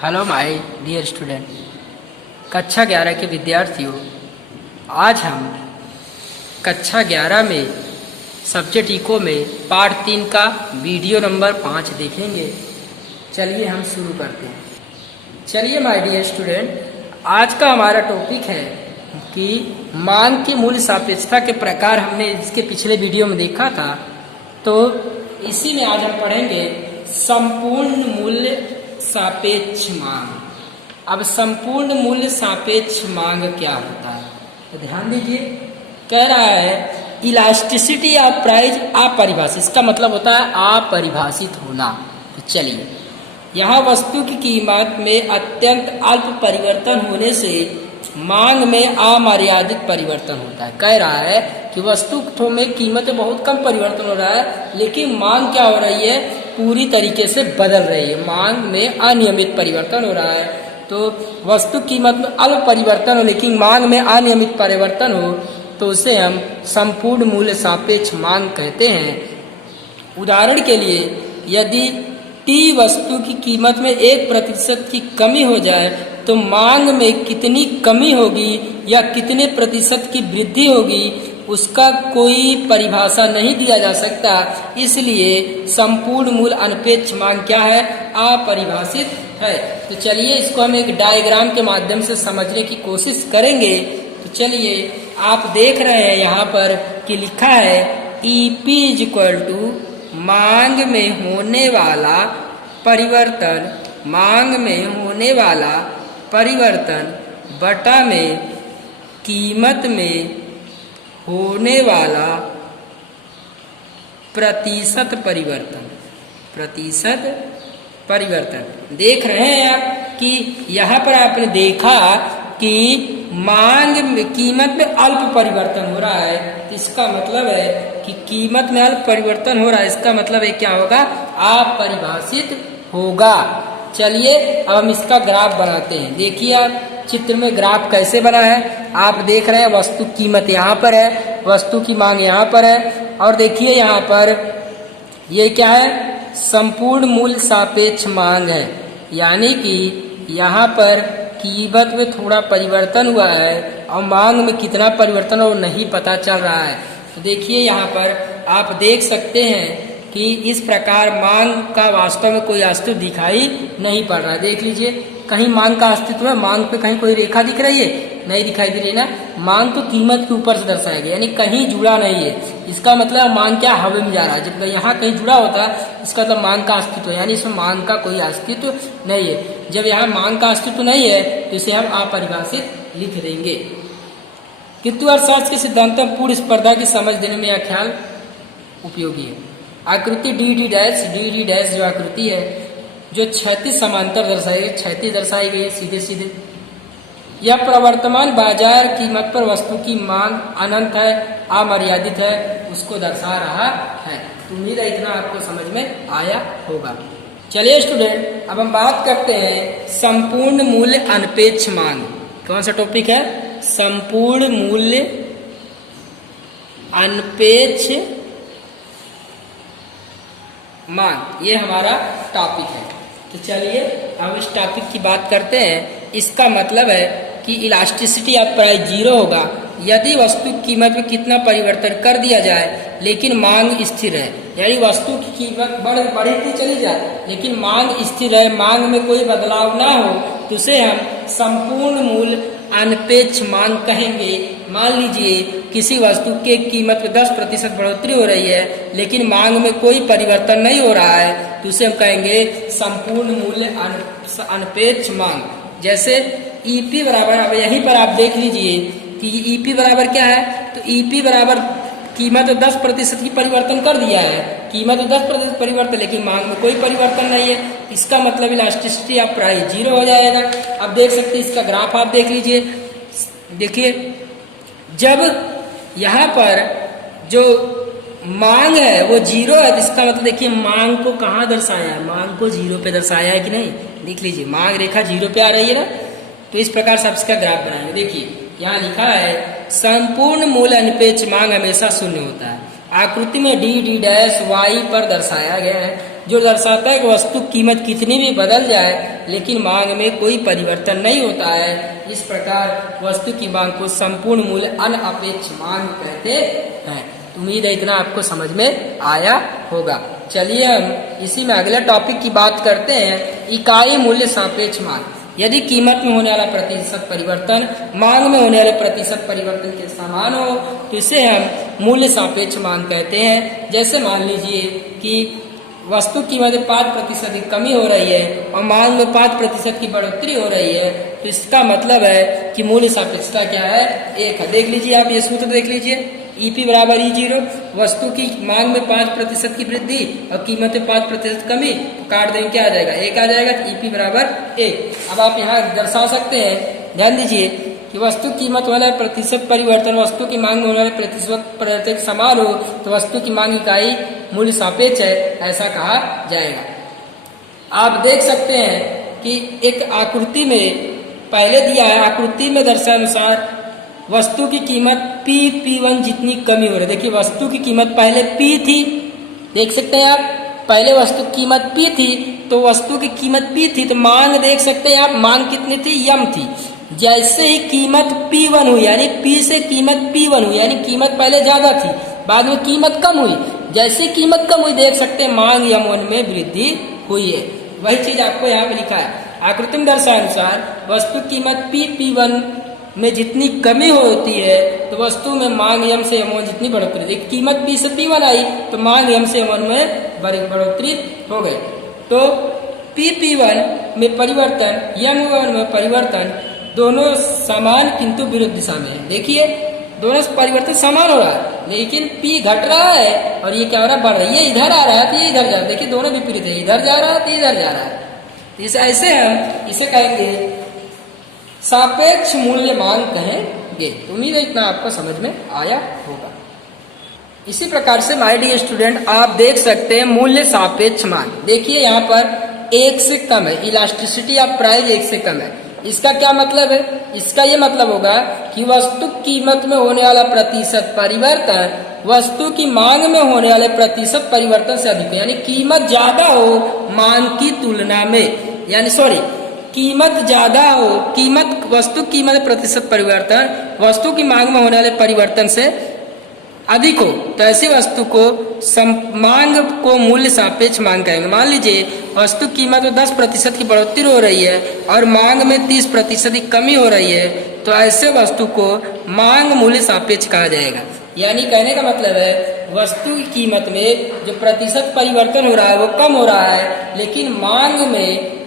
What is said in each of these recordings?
Hello my dear student, कक्षा 11 के विद्यार्थियों, आज हम कक्षा 11 में सब्जेक्ट इको में पार्ट 3 का वीडियो नंबर 5 देखेंगे। चलिए हम शुरू करते हैं। चलिए माय डियर स्टूडेंट, आज का हमारा टॉपिक है कि मांग की मूल्य सापेक्षता के प्रकार हमने इसके पिछले वीडियो में देखा था, तो इसी में आज हम पढ़ेंगे संपूर्ण मूल्य सापेक्ष मांग। अब संपूर्ण मूल्य सापेक्ष मांग क्या होता है, तो ध्यान दीजिए। कह रहा है इलास्टिसिटी ऑफ प्राइस अपरिभाषित, इसका मतलब होता है अपरिभाषित होना। तो चलिए, यहाँ वस्तु की कीमत में अत्यंत अल्प परिवर्तन होने से मांग में अमर्यादित परिवर्तन होता है। कह रहा है कि वस्तु में कीमत में बहुत कम परिवर्तन हो रहा है, लेकिन मांग क्या हो रही है, पूरी तरीके से बदल रही है। मांग में अनियमित परिवर्तन हो रहा है। तो वस्तु कीमत में अल्प परिवर्तन हो लेकिन मांग में अनियमित परिवर्तन हो, तो उसे हम संपूर्ण मूल्य सापेक्ष मांग कहते हैं। उदाहरण के लिए, यदि टी वस्तु की कीमत में 1% की कमी हो जाए तो मांग में कितनी कमी होगी या कितने प्रतिशत की वृद्धि होगी, उसका कोई परिभाषा नहीं दिया जा सकता। इसलिए संपूर्ण मूल्य अनपेक्ष मांग क्या है, अपरिभाषित है। तो चलिए इसको हम एक डायग्राम के माध्यम से समझने की कोशिश करेंगे। तो चलिए, आप देख रहे हैं यहाँ पर कि लिखा है EP = मांग में होने वाला परिवर्तन, मांग में होने वाला परिवर्तन बटा में कीमत में होने वाला प्रतिशत परिवर्तन, प्रतिशत परिवर्तन। देख रहे हैं आप कि यहाँ पर आपने देखा कि मांग में कीमत में अल्प परिवर्तन हो रहा है, तो इसका मतलब है कि कीमत में अल्प परिवर्तन हो रहा है। इसका मतलब है क्या होगा, अपरिभाषित होगा। चलिए अब हम इसका ग्राफ बनाते हैं। देखिए आप चित्र में ग्राफ कैसे बना है, आप देख रहे हैं वस्तु कीमत यहाँ पर है, वस्तु की मांग यहाँ पर है, और देखिए यहाँ पर ये क्या है, संपूर्ण मूल्य सापेक्ष मांग है। यानी कि यहाँ पर कीमत में थोड़ा परिवर्तन हुआ है और मांग में कितना परिवर्तन हो नहीं पता चल रहा है। तो देखिए यहाँ पर आप देख सकते हैं कि इस प्रकार मांग का वास्तव में कोई अस्तित्व दिखाई नहीं पड़ रहा है। देख लीजिए, कहीं मांग का अस्तित्व है, मांग पे कहीं कोई रेखा दिख रही है, नहीं दिखाई दे रही ना। मांग तो कीमत के ऊपर से दर्शाया गया, यानी कहीं जुड़ा नहीं है। इसका मतलब मांग क्या, हवा में जा रहा है। जब यहाँ कहीं जुड़ा होता है, इसका मतलब मांग का अस्तित्व है, यानी इसमें मांग का कोई अस्तित्व नहीं है। जब यहाँ मांग का अस्तित्व नहीं है तो इसे हम अपरिभाषित लिख देंगे। किंतु अर्थशास्त्र के सिद्धांतों में पूर्ण स्पर्धा की समझ देने में यह ख्याल उपयोगी है। आकृति डी डैश जो आकृति है, जो क्षैतिज समांतर दर्शाई गई, क्षैतिज दर्शाई गई है सीधे सीधे। यह प्रवर्तमान बाजार कीमत पर वस्तु की मांग अनंत है, अमर्यादित है, उसको दर्शा रहा है। तो उम्मीद है इतना आपको समझ में आया होगा। चलिए स्टूडेंट, अब हम बात करते हैं संपूर्ण मूल्य अनपेक्ष मांग। कौन सा टॉपिक है, संपूर्ण मूल्य अनपेक्ष मांग, ये हमारा टॉपिक है। तो चलिए हम इस टॉपिक की बात करते हैं। इसका मतलब है कि इलास्टिसिटी ऑफ प्राइस 0 होगा यदि वस्तु की कीमत में कितना परिवर्तन कर दिया जाए लेकिन मांग स्थिर है। यानी वस्तु की कीमत बढ़ती चली जाए लेकिन मांग स्थिर है, मांग में कोई बदलाव ना हो, तो उसे हम संपूर्ण मूल्य अनपेक्ष मांग कहेंगे। मान लीजिए किसी वस्तु के कीमत में 10% बढ़ोतरी हो रही है लेकिन मांग में कोई परिवर्तन नहीं हो रहा है, तो उसे हम कहेंगे संपूर्ण मूल्य अनपेक्ष मांग। जैसे EP बराबर, अब यहीं पर आप देख लीजिए कि EP बराबर क्या है, तो EP बराबर कीमत में 10% की परिवर्तन कर दिया है, कीमत में 10% परिवर्तन, लेकिन मांग में कोई परिवर्तन नहीं है। इसका मतलब इलास्टिसिटी ऑफ प्राइस 0 हो जाएगा। अब देख सकते हैं इसका ग्राफ आप देख लीजिए। देखिए, जब यहाँ पर जो मांग है वो 0 है, तो इसका मतलब देखिए मांग को कहाँ दर्शाया है, मांग को 0 पे दर्शाया है कि नहीं। देख लीजिए, मांग रेखा 0 पे आ रही है ना। तो इस प्रकार से आप इसका ग्राफ बनाएंगे। देखिए यहाँ लिखा है संपूर्ण मूल्य अनपेक्ष मांग हमेशा शून्य होता है। आकृति में डी डैश वाई पर दर्शाया गया है। जो दर्शाता है कि वस्तु कीमत कितनी भी बदल जाए लेकिन मांग में कोई परिवर्तन नहीं होता है। इस प्रकार वस्तु की मांग को संपूर्ण मूल्य अनपेक्ष मांग कहते हैं। उम्मीद है इतना आपको समझ में आया होगा। चलिए हम इसी में अगले टॉपिक की बात करते हैं, इकाई मूल्य सापेक्ष मांग। यदि कीमत में होने वाला प्रतिशत परिवर्तन मांग में होने वाले प्रतिशत परिवर्तन के समान हो तो इसे हम मूल्य सापेक्ष मांग कहते हैं। जैसे मान लीजिए कि वस्तु कीमत में 5% की कमी हो रही है और मांग में 5% की बढ़ोतरी हो रही है तो इसका मतलब है कि मूल्य सापेक्षता क्या है, 1 है। देख लीजिए आप ये सूत्र देख लीजिए, EP बराबर E0, वस्तु की मांग में 5% की वृद्धि और कीमत में 5% कमी, तो काट देंगे क्या आ जाएगा, 1 आ जाएगा। तो EP बराबर 1। अब आप यहाँ दर्शा सकते हैं, ध्यान दीजिए कि वस्तु कीमत वाला प्रतिशत परिवर्तन वस्तु की मांग में होने वाले प्रतिशत परिवर्तन समान हो तो वस्तु की मांग इकाई मूल्य सापेक्ष है, ऐसा कहा जाएगा। आप देख सकते हैं कि एक आकृति में पहले दिया है, आकृति में दर्शाए अनुसार वस्तु की कीमत P1 जितनी कमी हो रही है। देखिए वस्तु की कीमत पहले P थी, देख सकते हैं आप, पहले वस्तु की कीमत P थी तो वस्तु की कीमत P थी तो मांग देख सकते हैं आप, मांग कितनी थी, M थी। जैसे ही कीमत P1 हुई यानी P से कीमत P1 हुई यानी कीमत पहले ज्यादा थी बाद में कीमत कम हुई, जैसे कीमत कम हुई देख सकते हैं मांग M1 में वृद्धि हुई है। वही चीज आपको यहाँ पे लिखा है, आकृति में दर्शाए अनुसार वस्तु कीमत P1 में जितनी कमी होती है तो वस्तु में मांग M से M1 जितनी बढ़ोतरी, देखिए कीमत P से P1 आई तो मांग M से M1 में बढ़ोतरी हो गई। तो P1 में परिवर्तन M1 में परिवर्तन दोनों समान किंतु विरुद्ध दिशा में है। देखिए दोनों परिवर्तन समान हो रहा है लेकिन P घट रहा है और ये क्या हो रहा है, बढ़ रहा है। ये इधर आ रहा है तो ये इधर जा रहा है, देखिए दोनों विपरीत है, इधर जा रहा है तो इधर जा रहा है। इसे ऐसे हम इसे कहेंगे सापेक्ष मूल्य मांग कहेंगे। उम्मीद है इतना आपको समझ में आया होगा। इसी प्रकार से माय डियर स्टूडेंट आप देख सकते हैं मूल्य सापेक्ष मांग। देखिए यहाँ पर 1 से कम है, इलास्टिसिटी ऑफ प्राइस 1 से कम है। इसका क्या मतलब है, इसका ये मतलब होगा कि वस्तु कीमत में होने वाला प्रतिशत परिवर्तन वस्तु की मांग में होने वाले प्रतिशत परिवर्तन से अधिक है। यानी कीमत ज्यादा हो मांग की तुलना में, यानी सॉरी कीमत ज्यादा हो, कीमत वस्तु कीमत प्रतिशत परिवर्तन वस्तु की मांग में होने वाले परिवर्तन से अधिक हो तो ऐसी वस्तु को मांग को मूल्य सापेक्ष मांग कहेंगे। मान लीजिए वस्तु कीमत में 10% की बढ़ोतरी हो रही है और मांग में 30% की कमी हो रही है तो ऐसे वस्तु को मांग मूल्य सापेक्ष कहा जाएगा। यानी कहने का मतलब है वस्तु की कीमत में जो प्रतिशत परिवर्तन हो रहा है वो कम हो रहा है लेकिन मांग में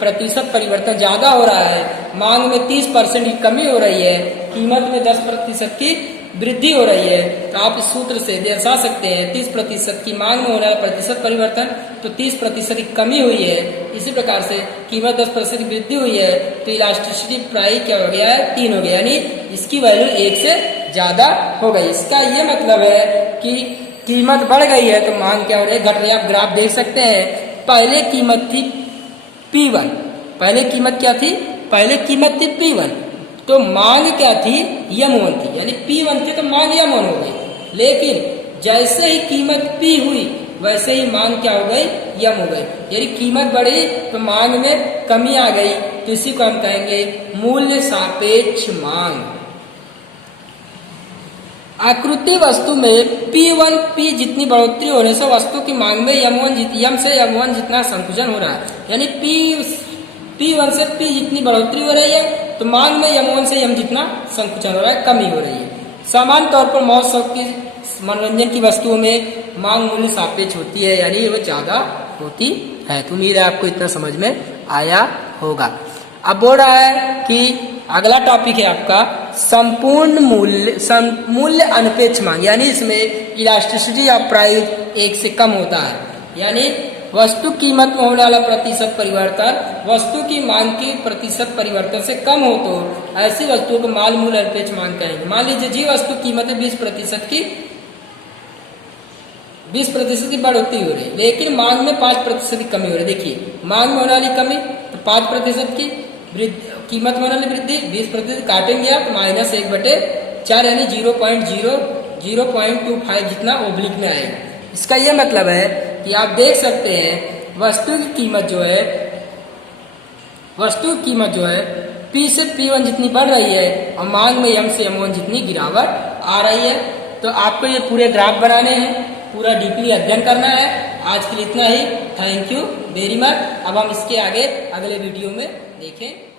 प्रतिशत परिवर्तन ज्यादा हो रहा है। मांग में 30% की कमी हो रही है, कीमत में 10% की वृद्धि हो रही है। तो आप इस सूत्र से दर्शा सकते हैं 30% की मांग में होने वाला प्रतिशत परिवर्तन तो 30% की कमी हुई है। इसी प्रकार से कीमत 10% की वृद्धि हुई है तो इलास्टिसिटी प्राइस क्या हो गया है, 3 हो गया, यानी इसकी वैल्यू 1 से ज्यादा हो गई। इसका ये मतलब है कि कीमत बढ़ गई है तो मांग क्या हो रही है, घट रही है। आप ग्राफ देख सकते हैं, पहले कीमत थी P1, पहले कीमत क्या थी, पहले कीमत थी P1 तो मांग क्या थी, M1 थी, यानी P1 थी तो मांग M1 हो गई। लेकिन जैसे ही कीमत P हुई वैसे ही मांग क्या हो गई, M हो गई। यानी कीमत बढ़ी तो मांग में कमी आ गई तो इसी को हम कहेंगे मूल्य सापेक्ष मांग। आकृति वस्तु में P जितनी बढ़ोतरी होने से वस्तु की मांग में M से M1 जितना संकुचन हो रहा है। यानी P1 से P जितनी बढ़ोतरी हो रही है तो मांग में M1 से M जितना संकुचन हो रहा है, कमी हो रही है। समान तौर पर मौसम की मनोरंजन की वस्तुओं में मांग मूल्य सापेक्ष होती है, यानी वो ज्यादा होती है। तो उम्मीद है आपको इतना समझ में आया होगा। अब बोल रहा है कि अगला टॉपिक है आपका संपूर्ण मूल्य अनपेक्ष मांग, यानी इसमें इलास्टिसिटी ऑफ प्राइस 1 से कम होता है। यानी वस्तु कीमत में होने वाला प्रतिशत परिवर्तन वस्तु की मांग की प्रतिशत परिवर्तन से कम हो तो ऐसी वस्तुओं को माल मूल्य अनपेक्ष मांग कहेंगे। मान लीजिए जी वस्तु कीमत में 20% की बढ़ोतरी हो रही है लेकिन मांग में 5% की कमी हो रही है। देखिए मांग में होने वाली कमी तो 5% की कीमत में होने वाली वृद्धि 20% काटेंगे आप -1/4 यानी 0.25 जितना ओब्लिक में आएगा। इसका यह मतलब है कि आप देख सकते हैं वस्तु की कीमत जो है P से P1 जितनी बढ़ रही है और मांग में M से M1 जितनी गिरावट आ रही है। तो आपको ये पूरे ग्राफ बनाने हैं, पूरा डीपली अध्ययन करना है। आज के लिए इतना ही। Thank you very much. अब हम इसके आगे अगले वीडियो में देखें।